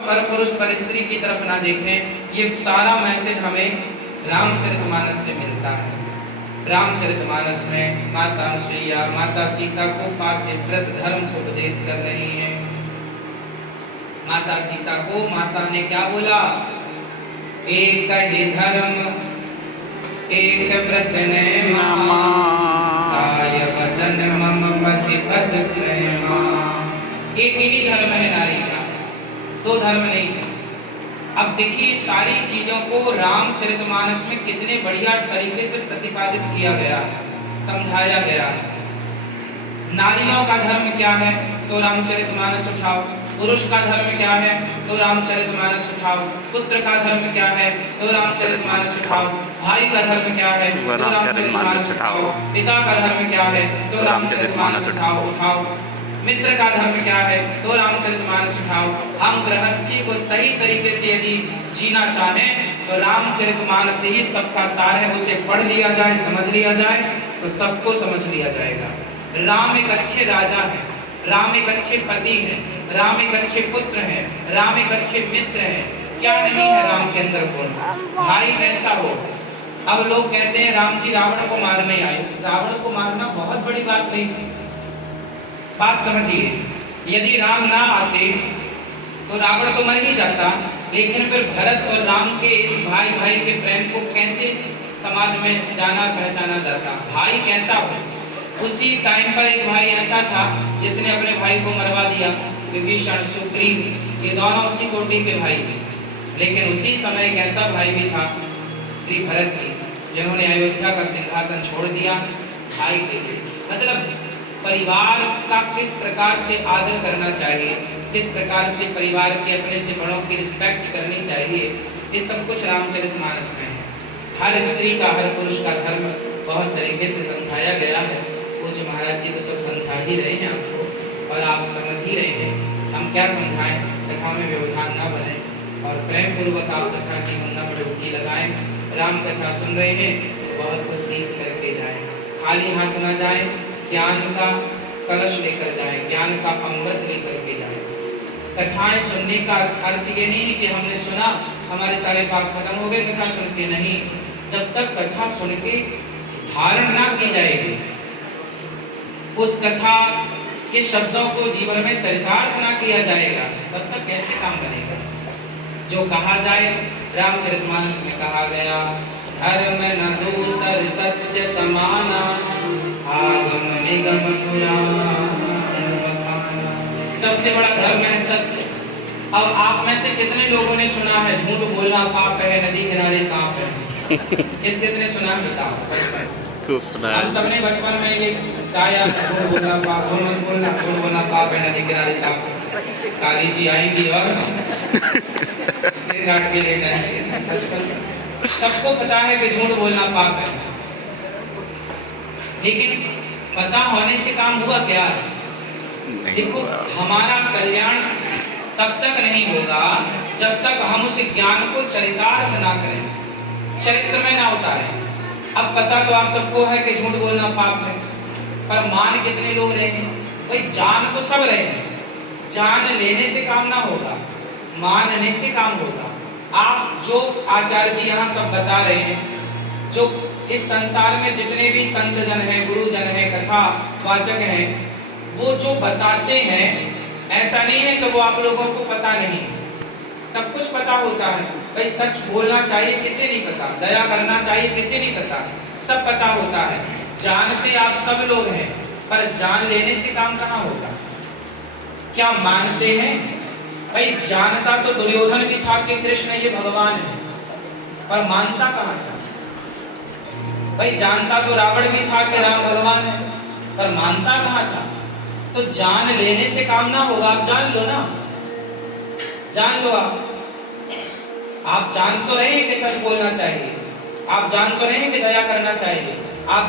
पर पुरुष पर स्त्री की तरफ ना देखें, ये सारा मैसेज हमें रामचरितमानस से मिलता है। रामचरितमानस में माता अनुसुईया माता सीता को पातिव्रत धर्म को उपदेश कर रही हैं। माता सीता को माता ने क्या बोला? एक ही धर्म एक व्रत नेमा, काय वचन मम पति पद प्रेमा। एक ही धर्म है नारी का, दो धर्म नहीं है। अब देखिए सारी चीजों को रामचरितमानस में कितने बढ़िया तरीके से प्रतिपादित किया गया है, समझाया गया है। नारियों का धर्म क्या है तो रामचरितमानस उठाओ, पुरुष का धर्म क्या है तो रामचरितमानस उठाओ, पुत्र का धर्म क्या है तो रामचरितमानस उठाओ, भाई का धर्म क्या है तो रामचरितमानस उठाओ, पिता का धर्म क्या है तो रामचरितमानस उठाओ, मित्र का धर्म क्या है तो रामचरितमानस उठाओ। हम गृहस्थी को सही तरीके से यदि जीना चाहें तो रामचरितमानस ही सबका सार है। उसे पढ़ लिया जाए, समझ लिया जाए तो सबको समझ लिया जाएगा। राम एक अच्छे राजा हैं, राम एक अच्छे पति हैं, राम एक अच्छे पुत्र हैं, राम एक अच्छे मित्र हैं। क्या नहीं है राम के अंदर गुण? भाई कैसा हो? अब लोग कहते हैं राम जी रावण को मारने आए। रावण को मारना बहुत बड़ी बात नहीं थी। बात समझिए, यदि राम ना आते तो रावण तो मर ही जाता, लेकिन फिर भरत और राम के इस भाई भाई के प्रेम को कैसे समाज में जाना पहचाना जाता? भाई कैसा हो? उसी टाइम पर एक भाई ऐसा था जिसने अपने भाई को मरवा दिया, विभीषण, सुग्रीव, ये दोनों उसी कोटि के भाई थे। लेकिन उसी समय एक ऐसा भाई भी था, श्री भरत जी, जिन्होंने अयोध्या का सिंहासन छोड़ दिया भाई के लिए। मतलब परिवार का किस प्रकार से आदर करना चाहिए, किस प्रकार से परिवार के अपने से बड़ों की रिस्पेक्ट करनी चाहिए, ये सब कुछ रामचरितमानस में है। हर स्त्री का, हर पुरुष का धर्म बहुत तरीके से समझाया गया है। पूज्य महाराज जी तो सब समझा ही रहे हैं आपको और आप समझ ही रहे हैं। हम क्या समझाएं? कथा में व्यवधान न बने और प्रेम पूर्वक आप कथा की गंगा में डुबकी लगाएं। राम कथा सुन रहे हैं बहुत कुछ सीख करके जाएं, खाली हाथ ना जाएं, ज्ञान का कलश लेकर जाएं, ज्ञान का अमृत लेकर के जाएं। कथाएं सुनने का अर्थ ये नहीं है कि हमने सुना हमारे सारे पाप खत्म हो गए कथा सुन के, नहीं। जब तक कथा सुन के धारण ना की जाएगी, उस कथा के शब्दों को जीवन में चरितार्थ ना किया जाएगा, तब तक कैसे काम बनेगा? जो कहा जाए, रामचरितमानस में कहा गया, धर्म न दूसर सत्य समाना, आगम निगम पुराण बखाना। सबसे बड़ा धर्म है सत्य। अब आप में से कितने लोगों ने सुना है झूठ बोलना पाप है, नदी किनारे सांप है? किसने सुना? बताओ। हम सबने बचपन में ये गाया, झूठ बोलना पाप, झूठ बोलना पाप है, नदी किनारे सांप है। काली जी आएंगी और सिर काट के ले जाएंगे। बचपन सबको पता है कि झूठ बोलना पाप है, लेकिन पता होने से काम हुआ क्या? देखो, हमारा कल्याण तब तक नहीं होगा जब तक हम उस ज्ञान को चरितार्थ ना करें, चरित्र में ना उतारें। अब पता तो आप सबको है कि झूठ बोलना पाप है, पर मान कितने लोग रहे हैं? भाई जान तो सब रहे हैं, जान लेने से काम ना होगा, मानने से काम होगा। आप जो आचार्य जी यहाँ सब बता रहे हैं, जो इस संसार में जितने भी संत जन हैं, गुरुजन हैं, कथा वाचक हैं, वो जो बताते हैं, ऐसा नहीं है कि वो आप लोगों को पता नहीं, सब कुछ पता होता है। भाई सच बोलना चाहिए किसे नहीं पता, दया करना चाहिए किसे नहीं पता, सब पता होता है। जानते आप सब लोग हैं, पर जान लेने से काम कहाँ होगा? क्या मानते हैं? भाई जानता तो दुर्योधन भी था कि कृष्ण ये भगवान है, पर मानता कहाँ था? भाई जानता तो रावण भी था कि राम भगवान है, पर मानता कहाँ था? तो जान लेने से काम ना होगा। आप जान लो ना, जान लो। आप जान तो रहे हैं कि सच बोलना चाहिए, आप जान तो रहे हैं कि दया करना चाहिए, आप